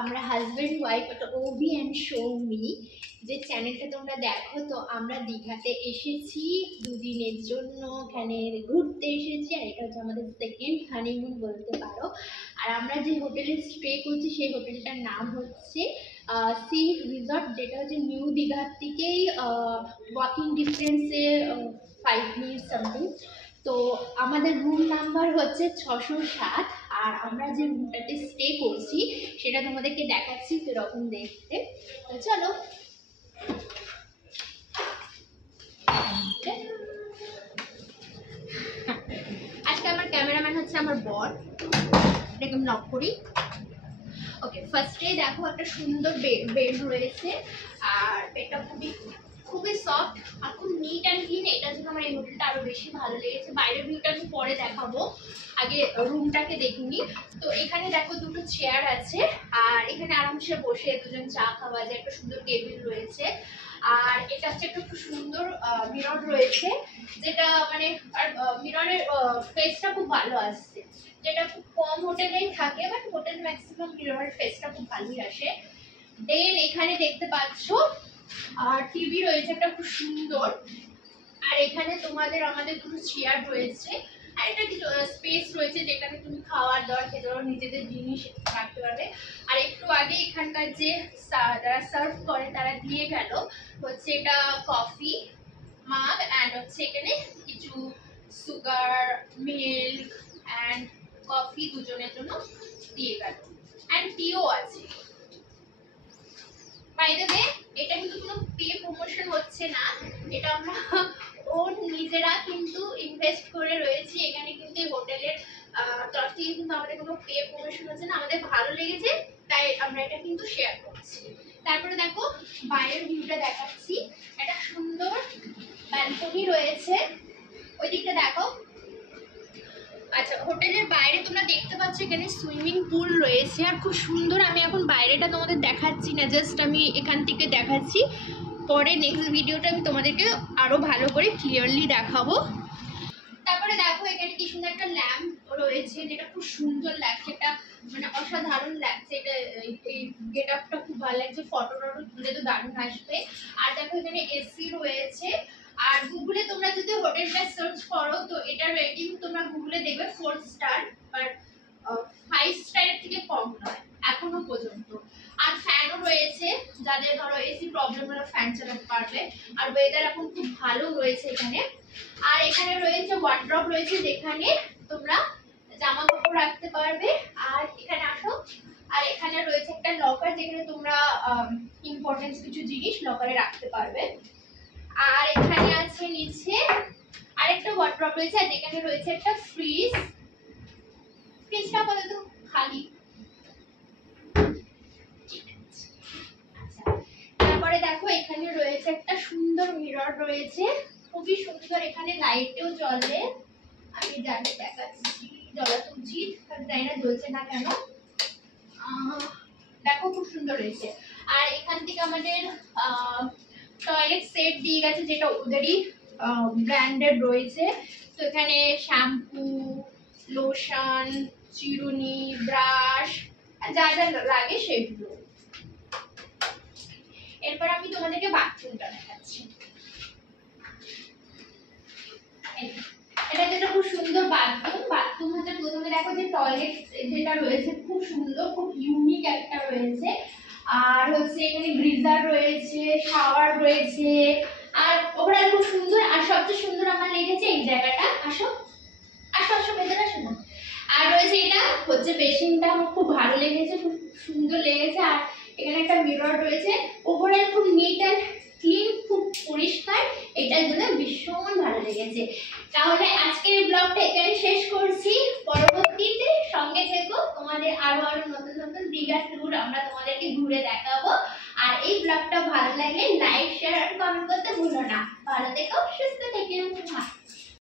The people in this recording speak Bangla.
আমরা হাজব্যান্ড ওয়াইফ, ওটা ওবি অ্যান্ড সৌমি যে চ্যানেলটা তোমরা দেখো। তো আমরা দীঘাতে এসেছি দুদিনের জন্য, ওখানে ঘুরতে এসেছি। আর এটা হচ্ছে আমাদের সেকেন্ড হানিমুন বলতে পারো। আর আমরা যে হোটেলে স্টে করছি সেই হোটেলটার নাম হচ্ছে সি রিসর্ট, যেটা হচ্ছে নিউ দীঘার থেকেই ওয়াকিং ডিস্টেন্সে 5 মিনিট সামথিং। তো আমাদের রুম নাম্বার হচ্ছে 607। আর আমরা যে রুমটাতে স্টে করছি সেটা তোমাদেরকে দেখাচ্ছি কিরকম দেখতে। তো চলো। আজকে আমার ক্যামেরাম্যান হচ্ছে আমার বর, এটাকে আমি লক করি। ওকে, ফার্স্টে দেখো একটা সুন্দর বেড রয়েছে। আর বেডটা খুবই সফট আর খুব নিট অ্যান্ড ক্লিন। এটার জন্য আমার এই হোটেলটা আরো বেশি ভালো লেগেছে। বাইরের ভিউটা আমি পরে দেখাবো, আগে রুমটাকে দেখিনি। তো এখানে দেখো দুটো চেয়ার আছে, আর এখানে আরামসে বসে দুজন চা খাওয়া যায়। একটা সুন্দর টেবিল রয়েছে। আর এটা হচ্ছে একটা খুব সুন্দর মিরর রয়েছে, যেটা মানে মিররের ফেসটা খুব ভালো আসছে, যেটা খুব কম হোটেলেই থাকে, বাট হোটেল ম্যাক্সিমাম মিররের ফেসটা খুব ভালোই আসে। দেন এখানে দেখতে পাচ্ছ আর টিভি রয়েছে একটা খুব সুন্দর। আর এখানে আমাদের দুটো চেয়ার রয়েছে। আর এটা কিছু স্পেস রয়েছে যেখানে তুমি খাওয়ার দাওয়ার খেতে পারো, নিজেদের জিনিস রাখতে পারবে। আর একটু আগে এখানকার যে যারা সার্ভ করে তারা দিয়ে গেল হচ্ছে এটা কফি মাগ, অ্যান্ড হচ্ছে এখানে কিছু সুগার, মিল্ক অ্যান্ড কফি দুজনের জন্য দিয়ে গেল, অ্যান্ড টিও আছে। বাই দ্য ওয়ে, এটা কিন্তু কোনো পে প্রমোশন হচ্ছে না, এটা আমরা ওন নিজেরা কিন্তু ইনভেস্ট করে রয়েছি এখানে। কিন্তু এই হোটেলের তরফ থেকে কিন্তু আমাদের কোনো পে প্রমোশন হচ্ছে না, আমাদের ভালো লেগেছে তাই আমরা এটা কিন্তু শেয়ার করছি। তারপরে দেখো বাইরের ভিউটা দেখাচ্ছি। একটা সুন্দর ব্যালকনি রয়েছে, ওই দিকটা দেখো। আচ্ছা, হোটেলের বাইরে তোমরা দেখতে পাচ্ছ এখানে সুইমিং পুল রয়েছে আর খুব সুন্দর। আমি এখন বাইরেটা তোমাদের দেখাচ্ছি না, জাস্ট আমি এখান থেকে দেখাচ্ছি। পরে নেক্সট ভিডিওটা আমি তোমাদেরকে আরো ভালো করে ক্লিয়ারলি দেখাবো। তারপরে দেখো এখানে কি সুন্দর একটা ল্যাম্প রয়েছে, যেটা খুব সুন্দর লাগছে, এটা মানে অসাধারণ লাগছে। এটা এই গেট আপটা খুব ভালো লাগছে, ফটো তুলে তো দারুণ আসবে। আর দেখো এখানে এসি রয়েছে। আর গুগলে তোমরা যদি হোটেলটা সার্চ করো তো এটার রেটিং তোমরা গুগলে দেখবে 4 স্টার, বাট 5 স্টারের থেকে কম নয় এখনো পর্যন্ত। আর ফ্যানও রয়েছে, যাদের ধরো এসি প্রবলেম হলে ফ্যান চালাতে পারবে। আর ওয়েদার এখন খুব ভালো রয়েছে এখানে। আর এখানে রয়েছে ওয়ার্ড্রপ রয়েছে, যেখানে তোমরা জামা কাপড় রাখতে পারবে। আর এখানে আসো, আর এখানে রয়েছে একটা লকার, যেখানে তোমরা ইম্পর্টেন্ট কিছু জিনিস লকারে রাখতে পারবে। আর এখানে আছে নিচে আরেকটা ওয়ার্ড্রপ রয়েছে, আর যেখানে রয়েছে একটা ফ্রিজ। ফ্রিজটা বলতো খালি। তারপরে দেখো এখানে রয়েছে একটা সুন্দর মিরর রয়েছে, খুবই সুন্দর। এখানে লাইটেও জ্বলে, আমি জানি দেখাচ্ছি, জ্বলা তো উচিত, জানি না জ্বলছে না কেন। দেখো খুব সুন্দর রয়েছে। আর এখান থেকে আমাদের টয়লেট সেট দিয়ে গেছে, যেটা ওদেরই ব্র্যান্ডেড রয়েছে। তো এখানে শ্যাম্পু, লোশন, চিরুনি, ব্রাশ, যা যা লাগে সেগুলো। এরপর আমি তোমাদেরকে বাথরুমটা দেখাচ্ছি। এটা যেটা খুব সুন্দর বাথরুম হচ্ছে, প্রথমে দেখো যে টয়লেট যেটা রয়েছে খুব সুন্দর, খুব ইউনিক একটা রয়েছে। আর হচ্ছে এখানে গ্রিজার রয়েছে, শাওয়ার রয়েছে, আর ওভারঅল খুব সুন্দর। আর সবচেয়ে সুন্দর আমার লেগেছে এই জায়গাটা, আসো আসো আসো ভেতরে আসো না। আর রয়েছে এটা হচ্ছে বেসিনটা, আমার খুব ভালো লেগেছে, খুব সুন্দর লেগেছে। আর এখানে একটা মিরর রয়েছে। ওভারঅল খুব নিট অ্যান্ড ক্লিন, খুব পরিষ্কার, এটার জন্য ভীষণ ভালো লেগেছে। তাহলে আজকের ব্লগটা এখানে শেষ করছি। পরবর্তীতে সঙ্গে থেকো, তোমাদের আরো নতুন নতুন দীঘা ট্যুর আমরা তোমাদেরকে ঘুরে দেখাবো। আর এই ব্লগটা ভালো লাগলে লাইক, শেয়ার আর কমেন্ট করতে ভুলো না। ভালো থেকো, সুস্থ থেকো।